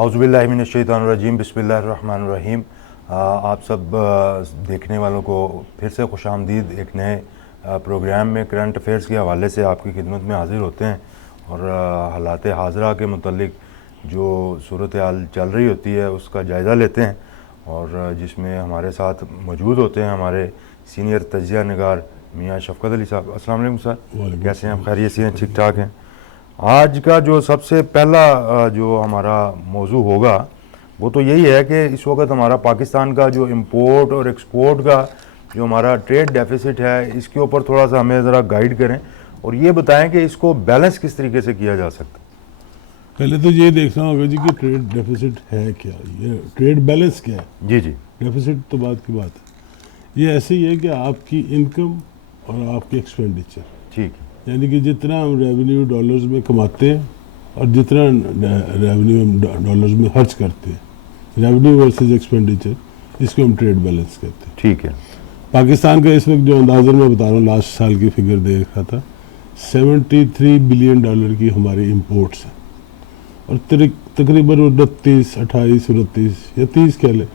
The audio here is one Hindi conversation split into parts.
औज़ुबिल्लाहि मिनश्शैतानिर्रजीम बिस्मिल्लाहिर्रहमानिर्रहीम। आप सब देखने वालों को फिर से खुशामदीद एक नए प्रोग्राम में करंट अफेयर्स के हवाले से आपकी खिदमत में हाज़िर होते हैं और हालात हाज़रा के मुतल्लिक जो सूरत हाल चल रही होती है उसका जायज़ा लेते हैं और जिसमें हमारे साथ मौजूद होते हैं हमारे सीनियर तजिया निगार मियाँ शफ़क़त अली साहब। अस्सलाम वालेकुम सर, कैसे हैं आप? खैरियत से हैं? ठीक ठाक हैं? आज का जो सबसे पहला जो हमारा मौजू होगा वो तो यही है कि इस वक्त हमारा पाकिस्तान का जो इंपोर्ट और एक्सपोर्ट का जो हमारा ट्रेड डेफिसिट है इसके ऊपर थोड़ा सा हमें ज़रा गाइड करें और ये बताएं कि इसको बैलेंस किस तरीके से किया जा सकता है। पहले तो ये देखना होगा जी कि ट्रेड डेफिसिट है क्या, ये ट्रेड बैलेंस क्या है। जी जी, डेफिसिट तो बात की बात है। ये ऐसे ही है कि आपकी इनकम और आपकी एक्सपेंडिचर, ठीक है, यानी कि जितना हम रेवेन्यू डॉलर्स में कमाते हैं और जितना रेवेन्यू हम डॉलर्स में खर्च करते हैं, रेवेन्यू वर्सेस एक्सपेंडिचर, इसको हम ट्रेड बैलेंस कहते हैं। ठीक है। पाकिस्तान का इस वक्त जो अंदाज़ा मैं बता रहा हूँ, लास्ट साल की फिगर देखा था, 73 बिलियन डॉलर की हमारी इंपोर्ट्स हैं और तकरीबन 29, 28, 29 या 30 कह लें,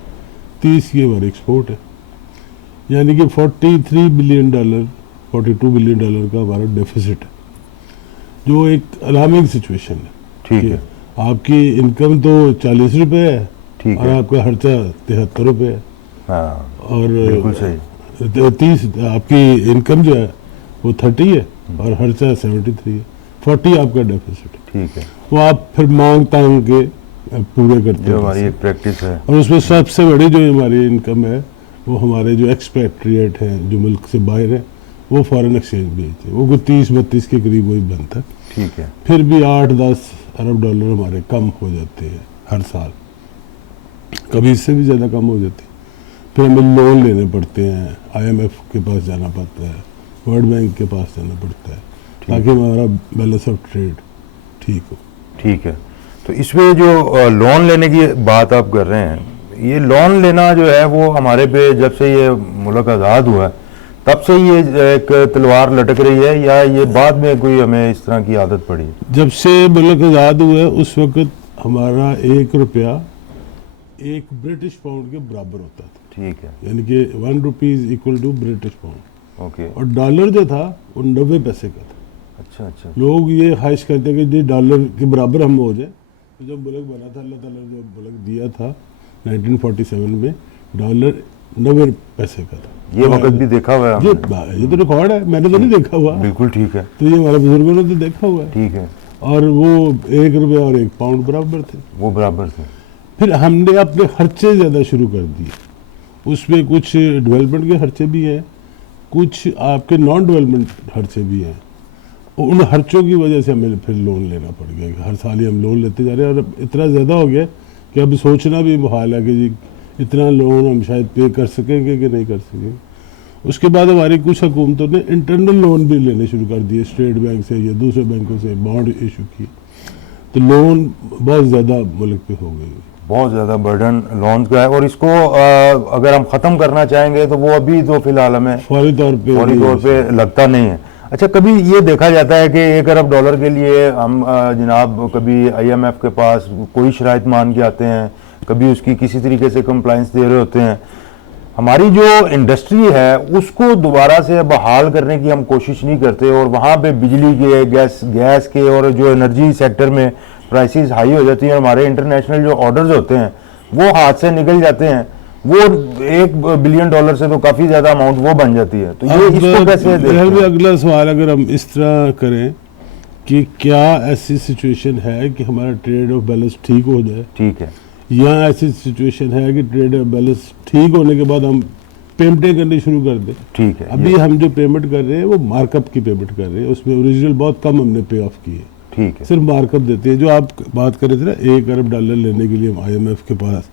30 की हमारी एक्सपोर्ट है। यानी कि 43 बिलियन डॉलर, 42 बिलियन डॉलर का हमारा डेफिसिट है, जो एक अलार्मिंग सिचुएशन है। ठीक है, आपकी इनकम तो 40 रुपये है ठीक और है। आपका खर्चा 73 रुपये है। हाँ, और बिल्कुल सही। 30 आपकी इनकम जो है वो 30 है और खर्चा 73 है, 40 आपका डेफिसिट है। ठीक है, वो आप फिर मांग तांग के पूरे करते जो हैं हमारी पैसे। एक प्रैक्टिस है। और उसमें सबसे बड़ी जो हमारी इनकम है वो हमारे जो एक्सपेट्रिएट हैं, जो मुल्क से बाहर है, वो फॉरेन एक्सचेंज भेजते हैं, वो कोई 30-32 के करीब वही बनता है। ठीक है, फिर भी 8-10 अरब डॉलर हमारे कम हो जाते हैं हर साल, कभी इससे भी ज़्यादा कम हो जाते हैं। फिर हमें लोन लेने पड़ते हैं, IMF के पास जाना पड़ता है, वर्ल्ड बैंक के पास जाना पड़ता है, ताकि हमारा बैलेंस ऑफ ट्रेड ठीक हो। ठीक है। तो इसमें जो लोन लेने की बात आप कर रहे हैं, ये लोन लेना जो है वो हमारे पे जब से ये मुल्क आज़ाद हुआ है तब से ये एक तलवार लटक रही है या ये बाद में कोई हमें इस तरह की आदत पड़ी? जब से मुल्क आज़ाद हुआ है उस वक़्त हमारा 1 रुपया 1 ब्रिटिश पाउंड के बराबर होता था। ठीक है, यानी कि 1 rupees equal to British pound. Okay. और डॉलर जो था वो 90 पैसे का था। अच्छा अच्छा, लोग ये ख्वाहिश करते हैं कि जी डॉलर के बराबर हम हो जाए। तो जब मुल्क बना था, अल्लाह ताला ने जो मुल्क दिया था 1947 में, डॉलर 90 पैसे का था। ये वक्त भी देखा हुआ है हमने। ये तो रिकॉर्ड है, मैंने तो नहीं देखा हुआ। बिल्कुल ठीक है, तो ये हमारे बुजुर्गों ने तो देखा हुआ है। ठीक है। और वो 1 रुपया और 1 पाउंड बराबर थे। वो बराबर थे। फिर हमने अपने खर्चे ज़्यादा शुरू कर दिए, उसमें कुछ डेवलपमेंट के खर्चे भी हैं, कुछ आपके नॉन डेवलपमेंट खर्चे भी हैं। उन खर्चों की वजह से हमें फिर लोन लेना पड़ गया। हर साल ही हम लोन लेते जा रहे हैं और अब इतना ज़्यादा हो गया कि अब सोचना भी मुहाल है कि जी इतना लोन हम शायद पे कर सकेंगे कि नहीं कर सकेंगे। उसके बाद हमारी कुछ हुकूमतों ने इंटरनल लोन भी लेने शुरू कर दिए, स्टेट बैंक से या दूसरे बैंकों से बॉन्ड इशू किए, तो लोन बहुत ज़्यादा मुल्क पे हो गई। बहुत ज़्यादा बर्डन लोन का है और इसको अगर हम ख़त्म करना चाहेंगे तो वो अभी तो फिलहाल हमें फौरी तौर पे लगता नहीं है। अच्छा, कभी ये देखा जाता है कि 1 अरब डॉलर के लिए हम जनाब कभी IMF के पास कोई शराइत मान के आते हैं, कभी उसकी किसी तरीके से कंप्लाइंस दे रहे होते हैं। हमारी जो इंडस्ट्री है उसको दोबारा से बहाल करने की हम कोशिश नहीं करते और वहाँ पे बिजली के, गैस के और जो एनर्जी सेक्टर में प्राइसेस हाई हो जाती हैं। हमारे इंटरनेशनल जो ऑर्डर्स होते हैं वो हाथ से निकल जाते हैं, वो 1 बिलियन डॉलर से तो काफ़ी ज़्यादा अमाउंट वो बन जाती है। तो ये इसको कैसे देखते हैं? अगला सवाल अगर हम इस तरह करें कि क्या ऐसी सिचुएशन है कि हमारा ट्रेड ऑफ बैलेंस ठीक हो जाए, ठीक है, या ऐसी सिचुएशन है कि ट्रेड ऑफ बैलेंस ठीक होने के बाद हम पेमेंटें करनी शुरू कर दें। ठीक है। अभी हम जो पेमेंट कर रहे हैं वो मार्कअप की पेमेंट कर रहे हैं, उसमें ओरिजिनल बहुत कम हमने पे ऑफ की है, ठीक है, सिर्फ मार्कअप देते हैं। जो आप बात कर रहे थे ना 1 अरब डॉलर लेने के लिए IMF के पास,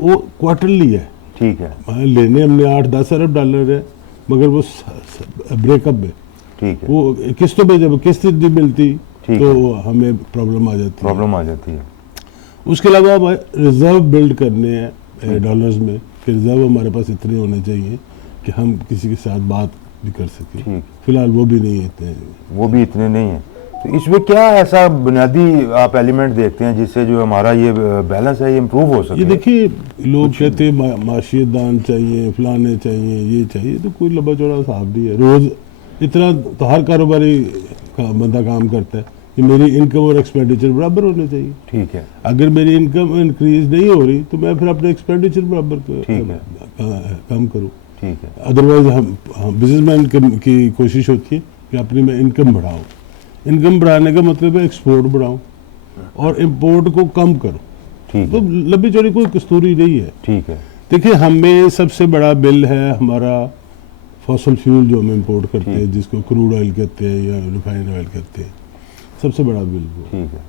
वो क्वार्टरली है। ठीक है, लेने हमने 8-10 अरब डॉलर है, मगर वो ब्रेकअप में, ठीक है, वो किस्तों पे जब किस्त नहीं मिलती तो हमें प्रॉब्लम आ जाती है। उसके अलावा हम रिजर्व बिल्ड करने हैं डॉलर्स में, कि रिजर्व हमारे पास इतने होने चाहिए कि हम किसी के साथ बात भी कर सकें। फिलहाल वो भी नहीं है, वो भी इतने नहीं है। तो इसमें क्या ऐसा बुनियादी आप एलिमेंट देखते हैं जिससे जो हमारा ये बैलेंस है ये इम्प्रूव हो सके? ये देखिए, लोग कहते हैं माशियत दान चाहिए, फलाने चाहिए, ये चाहिए, तो कोई लंबा चौड़ा हिसाब नहीं है। रोज़ इतना तो हर कारोबारी बंदा काम करता है कि मेरी इनकम और एक्सपेंडिचर बराबर होने चाहिए। ठीक है। अगर मेरी इनकम इंक्रीज नहीं हो रही तो मैं फिर अपने एक्सपेंडिचर बराबर कम करूँ। ठीक है। अदरवाइज हम बिजनेसमैन की कोशिश होती है कि अपनी मैं इनकम बढ़ाऊँ। इनकम बढ़ाने का मतलब है एक्सपोर्ट बढ़ाऊँ और इम्पोर्ट को कम करूँ। ठीक तो है। लंबी चौड़ी कोई कस्तूरी नहीं है। ठीक है। देखिए, हमें सबसे बड़ा बिल है हमारा फॉसल फ्यूल जो हम इम्पोर्ट करते हैं, जिसको क्रूड ऑयल कहते हैं या रिफाइंड ऑयल कहते हैं, सबसे बड़ा बिल वो। ठीक है।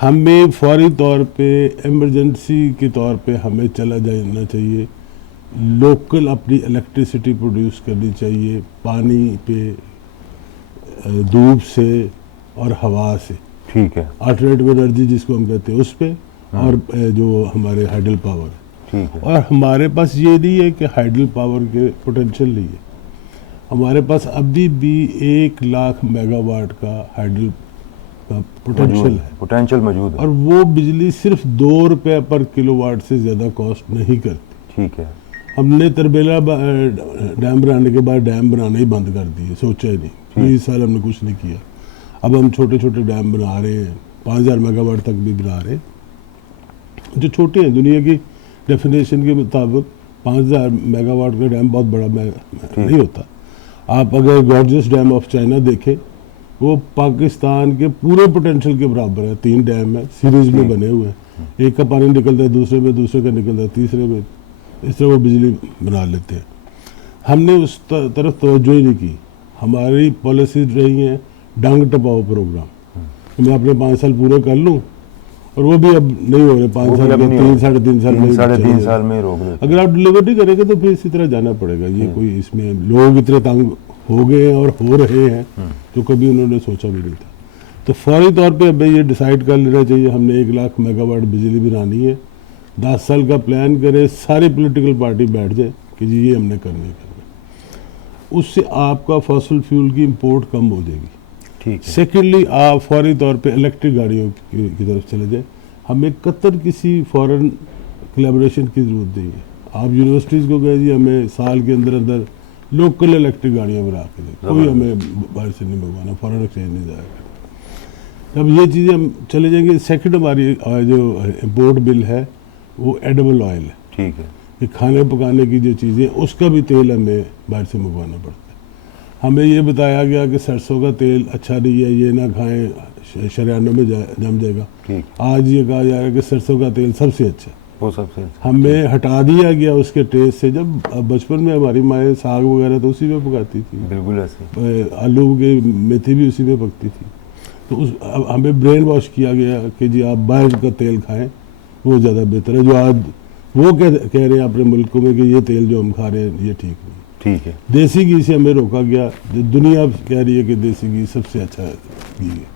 हमें फौरी तौर पे इमरजेंसी के तौर पे हमें चला जाना चाहिए, लोकल अपनी इलेक्ट्रिसिटी प्रोड्यूस करनी चाहिए, पानी पे, धूप से और हवा से। ठीक है। अल्टरनेटिव एनर्जी जिसको हम कहते हैं उस पे, और जो हमारे हाइडल पावर है। ठीक है। और हमारे पास ये नहीं है कि हाइडल पावर के पोटेंशियल नहीं है। हमारे पास अभी भी 1 लाख मेगावाट का हाइडल का पोटेंशियल है। पोटेंशियल मौजूद है। और वो बिजली सिर्फ 2 रुपये पर किलोवाट से ज़्यादा कॉस्ट नहीं करती। ठीक है। हमने तरबेला डैम बनाने के बाद डैम बनाना ही बंद कर दिए, सोचा ही नहीं। 20 साल हमने कुछ नहीं किया। अब हम छोटे छोटे डैम बना रहे हैं, 5000 मेगावाट तक भी बना रहे हैं, जो छोटे हैं। दुनिया की डेफिनेशन के मुताबिक 5000 मेगावाट का डैम बहुत बड़ा नहीं होता। आप अगर गॉर्जियस डैम ऑफ चाइना देखें, वो पाकिस्तान के पूरे पोटेंशियल के बराबर है। 3 डैम है, सीरीज में बने हुए हैं। एक का पानी निकलता है दूसरे में, दूसरे का निकलता है तीसरे में, इस तरह वो बिजली बना लेते हैं। हमने उस तरफ तवज्जो ही नहीं की। हमारी पॉलिसीज रही हैं डांग टपाओ प्रोग्राम। मैं अपने 5 साल पूरे कर लूँ, और वो भी अब नहीं हो रहे। 5 साल के 3 साढ़े 3 साल में, 3.5 साल में रोक लेते। अगर आप डिलीवर नहीं करेंगे तो फिर इसी तरह जाना पड़ेगा। ये कोई इसमें लोग इतने तंग हो गए हैं और हो रहे हैं तो कभी उन्होंने सोचा भी नहीं था। तो फौरी तौर पे अब ये डिसाइड कर लेना चाहिए, हमने 1 लाख मेगावाट बिजली बनानी है। 10 साल का प्लान करे, सारी पॉलिटिकल पार्टी बैठ जाए कि जी ये हमने करना है। उससे आपका फॉसल फ्यूल की इम्पोर्ट कम हो जाएगी। ठीक है। सेकेंडली, आप फौरी तौर पे इलेक्ट्रिक गाड़ियों की तरफ चले जाए। हमें कतर किसी फॉरेन कोलैबोरेशन की ज़रूरत नहीं है। आप यूनिवर्सिटीज़ को कहें जी हमें साल के अंदर अंदर लोकल इलेक्ट्रिक गाड़ियाँ बना के दें, कोई हमें बाहर से नहीं मंगवाना, फॉरेन एक्सचेंज नहीं जाएगा। अब ये चीज़ें हम चले जाएंगे। सेकंड, हमारी जो इम्पोर्ट बिल है वो एडिबल ऑयल है। ठीक है। कि खाने पकाने की जो चीज़ें, उसका भी तेल हमें बाहर से मंगवाना पड़ता है। हमें ये बताया गया कि सरसों का तेल अच्छा नहीं है, ये ना खाएं, शरियानों में जम जाएगा। आज ये कहा जा रहा है कि सरसों का तेल सबसे अच्छा है, वो सबसे अच्छा। हमें हटा दिया गया उसके टेस्ट से। जब बचपन में हमारी माएँ साग वगैरह तो उसी में पकाती थी, बिल्कुल ऐसे, आलू की मेथी भी उसी में पकती थी। तो अब हमें ब्रेन वॉश किया गया कि जी आप बाहर का तेल खाएं, वो ज़्यादा बेहतर है। जो आज वो कह रहे हैं अपने मुल्कों में कि ये तेल जो हम खा रहे हैं ये ठीक नहीं। ठीक है। देसी घी से हमें रोका गया, जो दुनिया कह रही है कि देसी घी सबसे अच्छा घी है।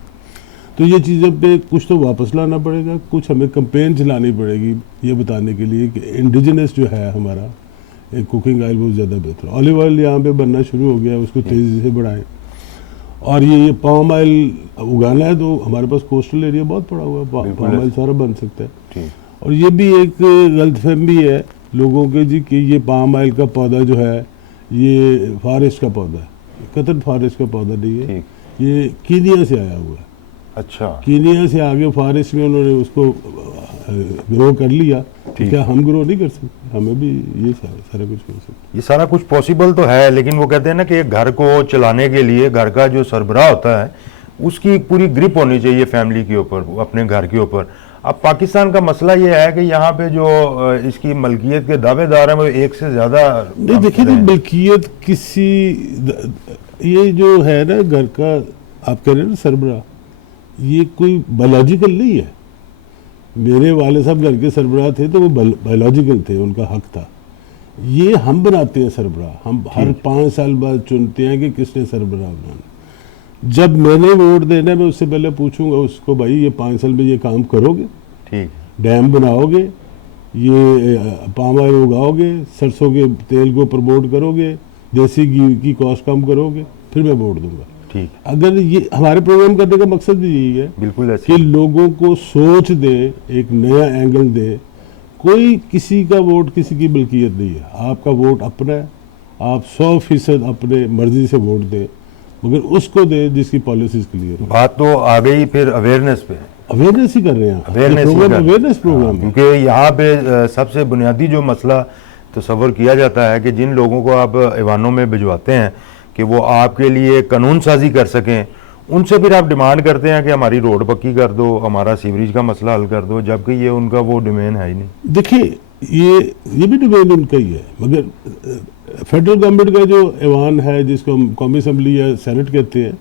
तो ये चीज़ों पे कुछ तो वापस लाना पड़ेगा, कुछ हमें कंपेन चलानी पड़ेगी ये बताने के लिए कि इंडिजिनस जो है हमारा एक कुकिंग ऑयल बहुत ज़्यादा बेहतर है। ऑलिव ऑयल यहाँ पे बनना शुरू हो गया, उसको तेज़ी से बढ़ाएं। और ये पाम ऑयल उगाना है तो हमारे पास कोस्टल एरिया बहुत पड़ा हुआ है, पाम ऑयल सारा बन सकता है। और ये भी एक गलतफहमी है लोगों के जी कि ये पाम ऑयल का पौधा जो है ये फॉरेस्ट का पौधा है। कतन फॉरेस्ट का पौधा नहीं है, ये कीनिया से आया हुआ है। अच्छा। कीनिया से आगे फॉरेस्ट में उन्होंने उसको ग्रो कर लिया। क्या हम ग्रो नहीं कर सकते? हमें भी ये सारा कुछ हो सकता है। ये सारा कुछ पॉसिबल तो है, लेकिन वो कहते हैं ना कि एक घर को चलाने के लिए घर का जो सरबराह होता है उसकी पूरी ग्रिप होनी चाहिए फैमिली के ऊपर, अपने घर के ऊपर। अब पाकिस्तान का मसला ये है कि यहाँ पे जो इसकी मलकियत के दावेदार हैं वो एक से ज़्यादा नहीं। देखिए, तो मलकियत किसी, ये जो है ना घर का, आप कह रहे हैं ना सरबराह, ये कोई बायोलॉजिकल नहीं है। मेरे वाले साहब घर के सरबराह थे तो वो बायोलॉजिकल थे, उनका हक था। ये हम बनाते हैं सरबराह, हम हर 5 साल बाद चुनते हैं कि किसने सरबराह बनाना। जब मैंने वोट देना मैं उससे पहले पूछूंगा उसको, भाई ये 5 साल में ये काम करोगे? ठीक। डैम बनाओगे, ये पाम ऑयल उगाओगे, सरसों के तेल को प्रमोट करोगे, देसी घी की कॉस्ट कम करोगे, फिर मैं वोट दूंगा। ठीक, अगर ये हमारे प्रोग्राम करने का मकसद भी यही है बिल्कुल कि ऐसे। लोगों को सोच दे, एक नया एंगल दे। कोई किसी का वोट किसी की मिल्कियत नहीं है, आपका वोट अपना है, आप 100% अपने मर्जी से वोट दें, मगर उसको दे जिसकी पॉलिसीज क्लियर हो। बात तो आ गई फिर अवेयरनेस पे। अवेयरनेस ही कर रहे हैं, अवेयरनेस ही प्रोग्राम कर- अवेयरनेस प्रोग्राम है। क्योंकि यहाँ पे सबसे बुनियादी जो मसला तस्वर किया जाता है कि जिन लोगों को आप ऐवानों में भिजवाते हैं कि वो आपके लिए कानून साजी कर सकें, उनसे फिर आप डिमांड करते हैं कि हमारी रोड पक्की कर दो, हमारा सीवरेज का मसला हल कर दो, जबकि ये उनका वो डोमेन है ही नहीं। देखिए ये भी डिमांड उनका ही है, मगर फेडरल गवर्नमेंट का जो ऐवान है, जिसको हम कौमी असम्बली या सेनेट कहते हैं,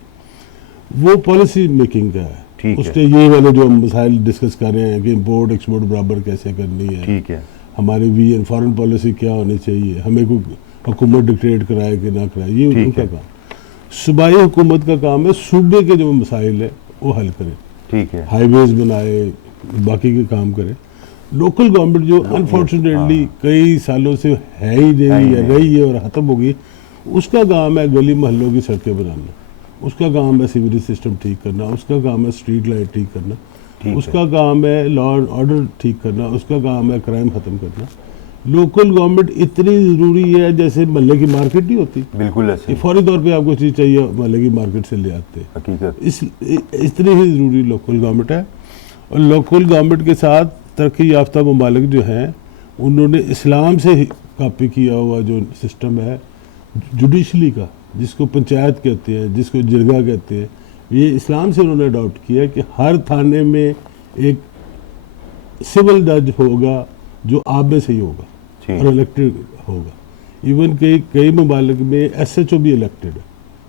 वो पॉलिसी मेकिंग का है। ठीक है। उसने ये वाले जो हम मसाइल डिस्कस कर रहे हैं कि इम्पोर्ट एक्सपोर्ट बराबर कैसे करनी है, ठीक है, हमारी वी फॉरेन पॉलिसी क्या होनी चाहिए, हमें कोई हुकूमत डिक्टेट कराए कि ना कराए, ये ठीक उनका है। काम। सूबाई हुकूमत का काम है सूबे के जो मसाइल है वो हल करें, ठीक है, हाईवेज बनाए, बाकी के काम करें। लोकल गवर्नमेंट जो अनफॉर्चुनेटली कई सालों से है ही नहीं, है रही है और ख़त्म हो गई, उसका काम है गली मोहल्लों की सड़कें बनाना, उसका काम है सीवरेज सिस्टम ठीक करना, उसका काम है स्ट्रीट लाइट ठीक करना, ठीक उसका काम है लॉ एंड ऑर्डर ठीक करना, उसका काम है क्राइम ख़त्म करना। लोकल गवर्नमेंट इतनी ज़रूरी है जैसे महल्ले की मार्केट नहीं होती, बिल्कुल ये ऐसे, फौरी तौर पे आपको चीज़ चाहिए महल्ले की मार्केट से ले आते हैं। हकीकत। इतनी ही ज़रूरी लोकल गवर्नमेंट है। और लोकल गवर्नमेंट के साथ तरक्की याफ्ता ममालिक जो हैं, उन्होंने इस्लाम से ही कॉपी किया हुआ जो सिस्टम है जुडिशली का, जिसको पंचायत कहते हैं, जिसको जिरगा कहते हैं, ये इस्लाम से उन्होंने अडॉप्ट किया कि हर थाने में एक सिविल जज होगा जो आप में से ही होगा ठीक। और इलेक्टेड होगा। इवन कई ममालिक में एसएचओ भी इलेक्टेड है,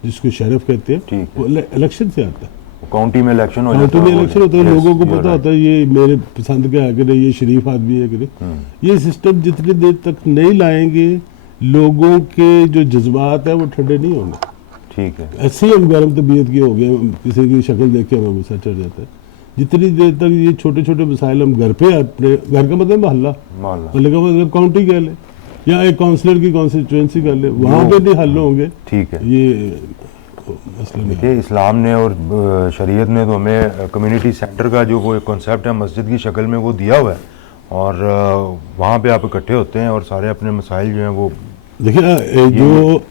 जिसको शेरिफ कहते हैं, ठीक वो इलेक्शन से आता है। काउंटी में इलेक्शन हो जाता काउंटी में इलेक्शन होता है, Yes, लोगों को you're पता right. होता है ये मेरे पसंद का है कि नहीं, ये शरीफ आदमी है कि नहीं। ये सिस्टम जितनी देर तक नहीं लाएंगे, लोगों के जो जज्बात है वो ठंडे नहीं होंगे। ठीक है, ऐसे ही हम गर्म तबीयत के हो गए, किसी की शक्ल देख के हमें गुस्सा चढ़ जाता है। जितनी देर तक ये छोटे छोटे मसाइल हम घर पे, अपने घर का मतलब मोहल्ला, मोहल्ला, मोहल्ले का मतलब काउंटी कह ले, या एक काउंसलर की कॉन्स्टिट्यूंसी कर ले, वहाँ पे नहीं हल होंगे, ठीक है। ये मसला नहीं है। देखिए, इस्लाम ने और शरीयत ने तो हमें कम्युनिटी सेंटर का जो वो एक कॉन्सेप्ट है मस्जिद की शक्ल में वो दिया हुआ है, और वहाँ पे आप इकट्ठे होते हैं और सारे अपने मसाइल जो हैं वो। देखिए जो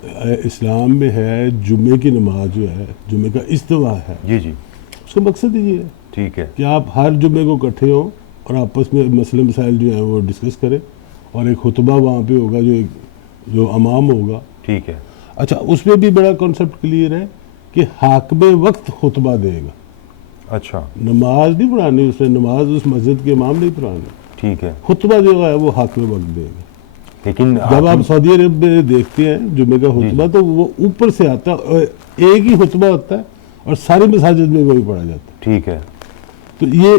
इस्लाम में है, जुम्मे की नमाज जो है, जुम्मे का इज्तिमा है, जी जी, उसका मकसद ही ये है ठीक है, कि आप हर जुम्मे को इकट्ठे हों और आपस में मसले मसाइल जो हैं वो डिस्कस करें, और एक खुतबा वहाँ पे होगा जो अमाम होगा। ठीक है, अच्छा, उसमें भी बड़ा कॉन्सेप्ट क्लियर है कि हाकिम वक्त खुतबा देगा, अच्छा, नमाज नहीं पढ़ानी उसने, नमाज उस मस्जिद के इमाम नहीं पढ़ानी, ठीक है। खुतबा जो है वो हाकिम वक्त देगा। लेकिन जब आप सऊदी अरब में देखते हैं जुम्मे का खुतबा, तो वो ऊपर से आता है और एक ही खुतबा होता है और सारे मसाजिद में वही पढ़ा जाता है। ठीक है, तो ये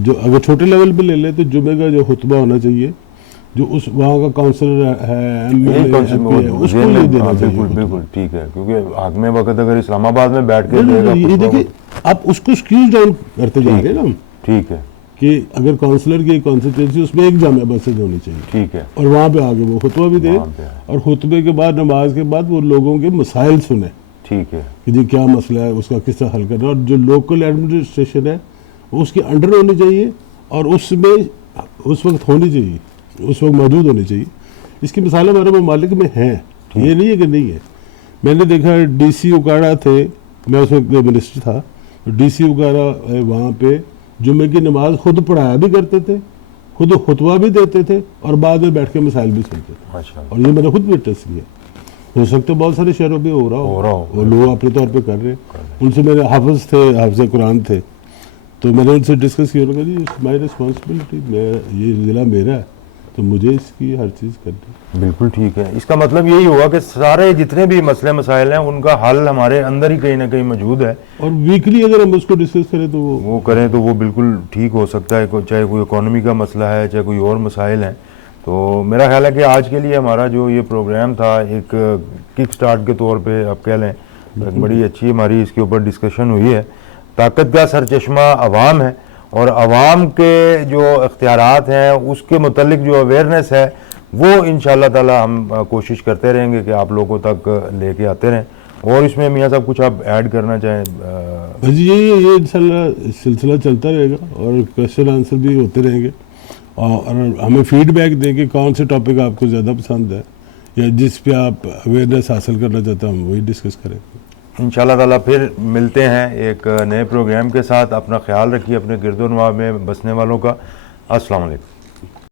जो अगर छोटे लेवल पे ले ले तो जुम्मे का जो खुतबा होना चाहिए, जो उस वहाँ का काउंसलर है, एमएलए, यही concept एमपी है, वो उसको जेल ये में- देना हाँ, चाहिए। बिल्कुल बिल्कुल ठीक है, क्योंकि आगमे वक्त अगर इस्लामाबाद में बैठ के देगा ये खुतबा देखिए, आप उसको स्क्यूज डाउन करते जा रहे हैं ना हम, ठीक है, कि अगर काउंसलर की कॉन्स्टिट्यूंसी उसमें एक जामिया मस्जिद होनी चाहिए, ठीक है, और वहाँ पे आगे वो खुतबा भी दे, वहाँ पे। और खुतबे के बाद नमाज के बाद वो लोगों के मसाइल सुने ठीक है, कि जी क्या मसला है, उसका किस तरह हल करना है। और जो लोकल एडमिनिस्ट्रेशन है वो उसके अंडर होनी चाहिए, और उसमें उस वक्त होनी चाहिए, उस वक्त मौजूद होनी चाहिए। इसकी मिसाल हमारे ममालिक में हैं, ये नहीं है कि नहीं है। मैंने देखा डीसी उकाड़ा थे, मैं उस वक्त मिनिस्टर था, तो डीसी उकाड़ा वहाँ पे जुम्मे की नमाज खुद पढ़ाया भी करते थे, खुद खुतबा भी देते थे, और बाद में बैठ के मिसाइल भी सुनते थे। अच्छा, और ये मैंने खुद विटनेस किया। हो सकता है बहुत सारे शहरों पे हो रहा हो, वो लोग अपने तौर पे कर रहे हैं। उनसे मेरे हाफिज थे, हाफिज कुरान थे, तो मैंने उनसे डिस्कस किया, उन्होंने कहा जी माई रिस्पॉन्सिबिलिटी, मैं ये ज़िला मेरा है, तो मुझे इसकी हर चीज़ करनी। बिल्कुल ठीक है। इसका मतलब यही हुआ कि सारे जितने भी मसले मसाइल हैं उनका हल हमारे अंदर ही कहीं ना कहीं मौजूद है, और वीकली अगर हम उसको डिस्कस करें तो वो करें तो वो बिल्कुल ठीक हो सकता है, चाहे कोई इकोनॉमी का मसला है, चाहे कोई और मसाइल हैं। तो मेरा ख्याल है कि आज के लिए हमारा जो ये प्रोग्राम था, एक किक स्टार्ट के तौर पे आप कह लें, एक बड़ी अच्छी हमारी इसके ऊपर डिस्कशन हुई है। ताकत का सरचश्मा अवाम है, और अवाम के जो इख्तियारात हैं उसके मुतल्लिक जो अवेयरनेस है वो इंशाअल्लाह ताला हम कोशिश करते रहेंगे कि आप लोगों तक लेके आते रहें। और इसमें मियाँ साहब कुछ आप ऐड करना चाहें? बस ये इंशाल्लाह सिलसिला चलता रहेगा और क्वेश्चन आंसर भी होते रहेंगे और हमें फीडबैक दें कि कौन से टॉपिक आपको ज़्यादा पसंद है या जिस पे आप अवेयरनेस हासिल करना चाहते हैं, हम वही डिस्कस करेंगे। इंशाल्लाह ताला फिर मिलते हैं एक नए प्रोग्राम के साथ। अपना ख्याल रखिए अपने गिरदो नवाब में बसने वालों का। अस्सलाम वालेकुम।